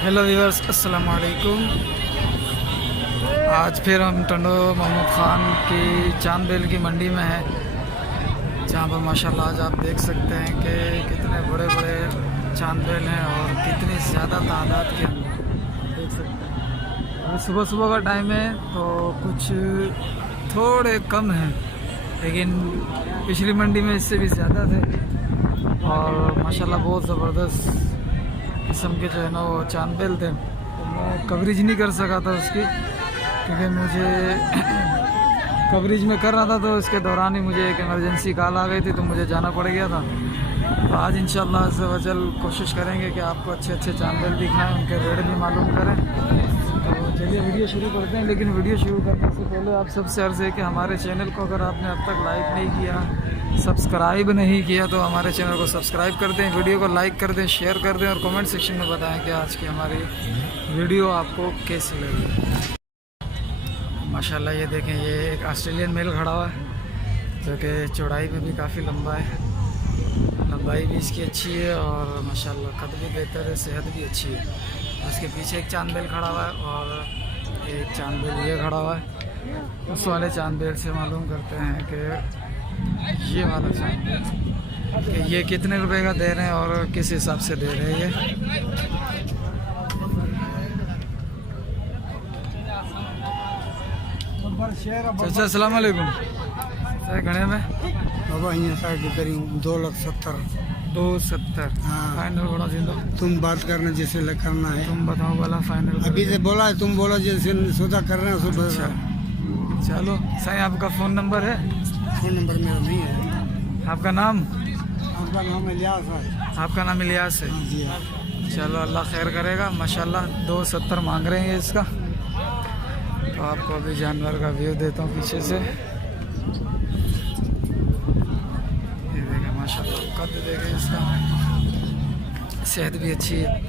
Hello viewers, अस्सलाम वालेकुम। आज फिर हम टंडो मोहम्मद ख़ान की चांदबेल की मंडी में हैं, जहाँ पर माशाल्लाह आज आप देख सकते हैं कि कितने बड़े बड़े चांदबेल हैं और कितनी ज़्यादा तादाद के अंदर देख सकते हैं। अभी सुबह सुबह का टाइम है तो कुछ थोड़े कम हैं, लेकिन पिछली मंडी में इससे भी ज़्यादा थे और माशाल्लाह बहुत ज़बरदस्त किस्म के जो है ना वो चांदबेल थे। तो मैं कवरेज नहीं कर सका था उसकी, क्योंकि मुझे कवरेज में कर रहा था तो इसके दौरान ही मुझे एक इमरजेंसी कॉल आ गई थी तो मुझे जाना पड़ गया था। तो आज इंशाल्लाह अज़्ज़ व जल कोशिश करेंगे कि आपको अच्छे अच्छे चांदबेल दिखाएं, उनके रेट भी मालूम करें। तो चलिए वीडियो शुरू करते हैं, लेकिन वीडियो शुरू करने से पहले आप सबसे अर्ज़ है कि हमारे चैनल को अगर आपने अब तक लाइक नहीं किया, सब्सक्राइब नहीं किया तो हमारे चैनल को सब्सक्राइब कर दें, वीडियो को लाइक कर दें, शेयर कर दें और कमेंट सेक्शन में बताएं कि आज की हमारी वीडियो आपको कैसी लगी। माशाल्लाह ये देखें, ये एक ऑस्ट्रेलियन मेल खड़ा हुआ है जो कि चौड़ाई में भी काफ़ी लंबा है, लंबाई भी इसकी अच्छी है और माशाल्लाह कद भी बेहतर है, सेहत भी अच्छी है। उसके पीछे एक चांदबेल खड़ा हुआ है और एक चांदबेल ये खड़ा हुआ है। उस वाले चांदबेल से मालूम करते हैं कि ये वाला चांदबेल कि ये कितने रुपए का दे रहे हैं और किस हिसाब से दे रहे हैं ये। चाचा अस्सलाम वालेकुम। घने में बाबा यहाँ साइड करीब 2,70,000। 270। हाँ। फाइनल बड़ा दिन दो, तुम बात करना जैसे करना है, तुम बताओ वाला फाइनल। अभी से बोला है, तुम बोलो जैसे सौदा कर रहे हो। अच्छा चलो सही। आपका फ़ोन नंबर है? फोन नंबर मेरा नहीं है। आपका नाम? आपका नाम इलियास है। आपका नाम इलियास है? जी। चलो अल्लाह खैर करेगा। माशाल्लाह 270 मांग रहे हैं इसका। तो आपको अभी जानवर का व्यू देता हूँ पीछे से। ये देखें माशाल्लाह कद देखें इसका, सेहत भी अच्छी है।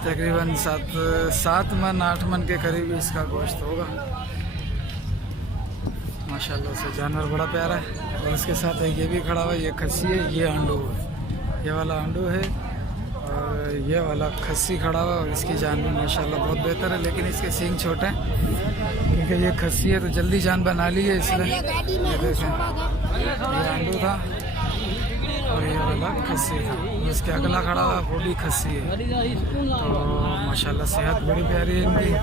तकरीबन 7 मन 8 मन के करीब इसका गोश्त होगा। माशाल्लाह से जानवर बड़ा प्यारा है। और उसके साथ एक ये भी खड़ा हुआ है, ये खस्सी है, ये आंडू है। ये वाला आंडू है और ये वाला खस्सी खड़ा हुआ है और इसकी जान भी माशाल्लाह बहुत बेहतर है, लेकिन इसके सींग छोटे हैं क्योंकि ये खस्सी है तो जल्दी जान बना ली है इसलिए। ये देखें, ये आंडू था और ये वाला खस्सी था। इसके अगला खड़ा हुआ वो भी खस्सी है। तो माशाल्लाह सेहत बड़ी प्यारी है इनकी,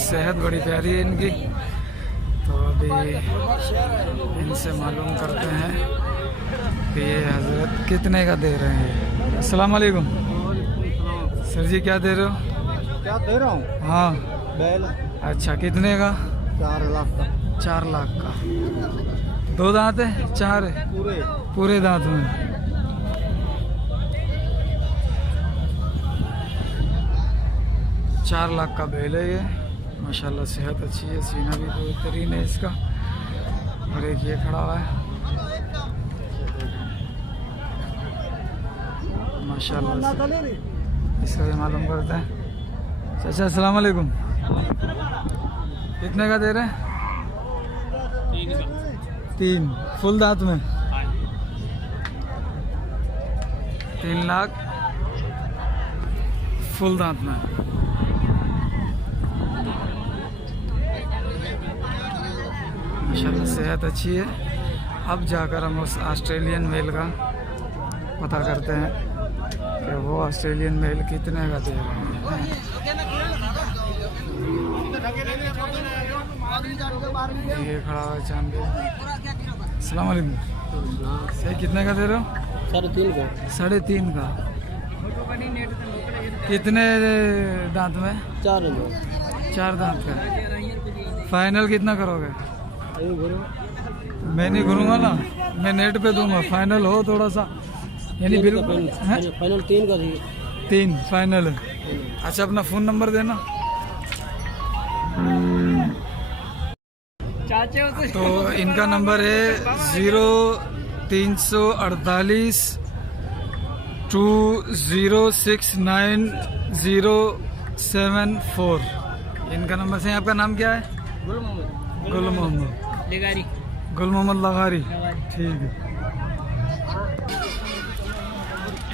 सेहत बड़ी प्यारी है इनकी। तो अभी इनसे मालूम करते हैं कि ये हज़रत कितने का दे रहे हैं। अस्सलाम वालेकुम सर जी, क्या दे रहे हो? क्या दे रहा हूँ? हाँ बैल। अच्छा, कितने का? 4 लाख का। 4 लाख का। 2 दांत है? 4 है? पूरे दांत में। चार लाख का बैल है ये। माशाल्लाह सेहत अच्छी है, सीना भी बेहतरीन है इसका। और एक ये खड़ा हुआ है माशाल्लाह से, इसका भी मालूम करते हैं। चाचा अस्सलाम वालेकुम, कितने का दे रहे हैं? 3 फुल दांत में। 3 लाख फुल दांत में। माशाल्लाह सेहत अच्छी है। अब जाकर हम उस ऑस्ट्रेलियन मेल का पता करते हैं कि वो ऑस्ट्रेलियन मेल कितने का दे रहे हैं। ये खड़ा हुआ है चांदबेल। अस्सलाम वालेकुम। सही कितने का दे रहे हो? 3.5 का। 3.5 का। कितने दांत में? 4 दांत का। फाइनल कितना करोगे? मैं नहीं घूरूंगा ना, मैं नेट पे दूंगा। फाइनल हो थोड़ा सा, यानी बिल्कुल फाइनल 3 का। 3 फाइनल है। अच्छा अपना फ़ोन नंबर देना। तो इनका नंबर है 0348 2069 इनका नंबर से। आपका नाम क्या है? गुल मोहम्मद लगारी। गुल मोहम्मद लगारी, ठीक है।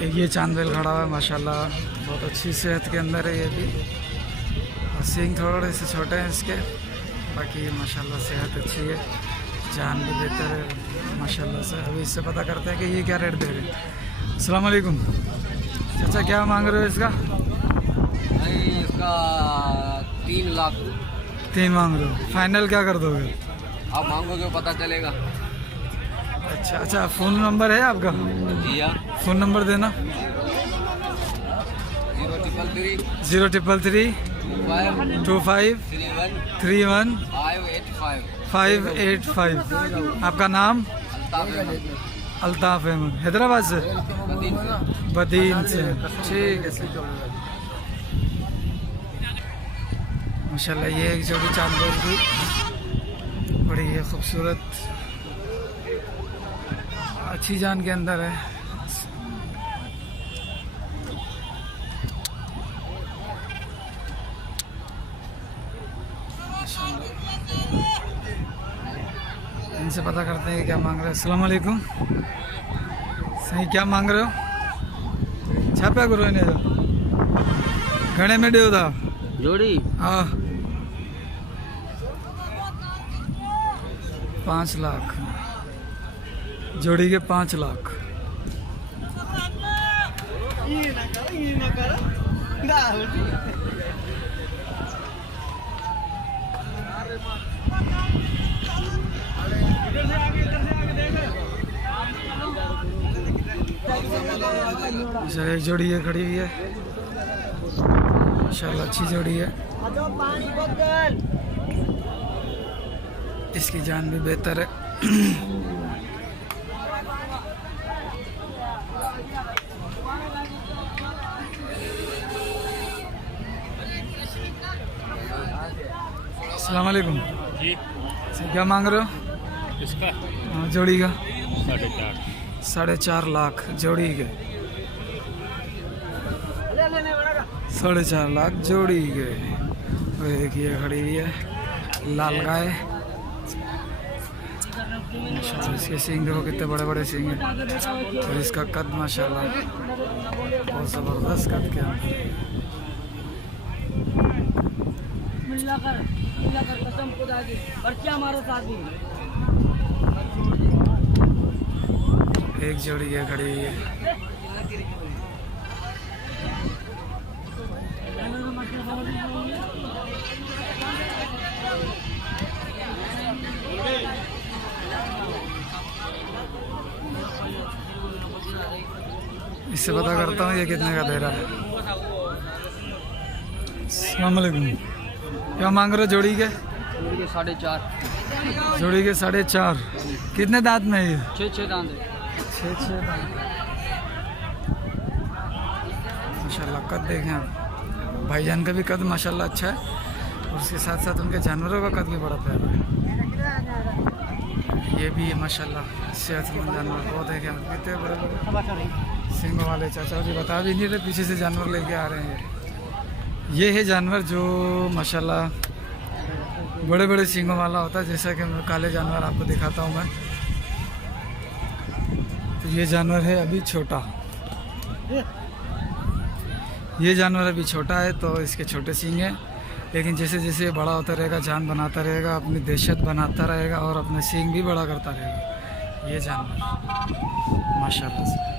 एक ये चांदबेल खड़ा हुआ है माशाल्लाह, बहुत अच्छी सेहत के अंदर है ये भी, और सींग थोड़े से छोटे हैं इसके, बाकी माशाल्लाह सेहत अच्छी है, जान भी बेहतर है माशाल्लाह से। अभी इससे पता करते हैं कि ये क्या रेट दे रहे हैं। अस्सलाम वालेकुम चाचा, क्या मांग रहे हो इसका? भाई इसका 3 लाख। 3 मांग रहे हो, फाइनल क्या कर दोगे? आप मांगोगे पता चलेगा। अच्छा अच्छा, फ़ोन नंबर है आपका? जी हाँ। फ़ोन नंबर देना। 033 033 25 31 585। आपका नाम? अल्ताफ़ अहमद। हैदराबाद से? बदीन से। ठीक है सर। माशाल्लाह ये एक जोड़ी चांदोल की बड़ी है खूबसूरत, अच्छी जान के अंदर है। इनसे पता करते हैं कि क्या मांग रहे हैं। अस्सलाम वालेकुम, सही क्या मांग रहे हो? छापा करो इन्हें तो घणे में दो था जोड़ी। हाँ 5 लाख जोड़ी के 5 लाख। सर एक जोड़ी है खड़ी हुई है माशाल्लाह, अच्छी जोड़ी है, इसकी जान भी बेहतर है। अस्सलाम वालेकुम जी। सर क्या मांग रहे हो इसका हाँ, जोड़ी का? 4.5। 4.5 लाख जोड़ी के। 4.5 लाख जोड़ी के। और एक ये खड़ी हुई है लाल गाय माशाल्लाह, इसके सींग देखो कितने बड़े बड़े सींग हैं, और इसका कद माशाल्लाह बहुत ज़बरदस्त कद के अंदर। एक जोड़ी है खड़ी हुई है। इससे पता करता हूँ ये कितने का दे रहा है। अस्सलाम वालेकुम, क्या मांग रहे हो जोड़ी के? 4.5। जोड़ी के 4.5। कितने दांत में है ये? 6 दांत। 6 दांत माशाल्लाह। कद देखें आप, भाईजान का भी कद माशाल्लाह अच्छा है, और उसके साथ साथ उनके जानवरों का कद भी बड़ा प्यारा है। ये भी है माशाल्लाह सेहतमंद जानवर, बहुत है क्या कितने बड़े बड़े सींगों वाले चाचा जी बता भी नहीं रहे, पीछे से जानवर लेके आ रहे हैं। ये है जानवर जो माशाल्लाह बड़े बड़े सींगों वाला होता है, जैसा कि मैं काले जानवर आपको दिखाता हूँ मैं। तो ये जानवर है अभी छोटा, ये जानवर अभी छोटा है तो इसके छोटे सींग हैं, लेकिन जैसे जैसे ये बड़ा होता रहेगा, जान बनाता रहेगा, अपनी दहशत बनाता रहेगा और अपने सींग भी बड़ा करता रहेगा ये जानवर माशाल्लाह से।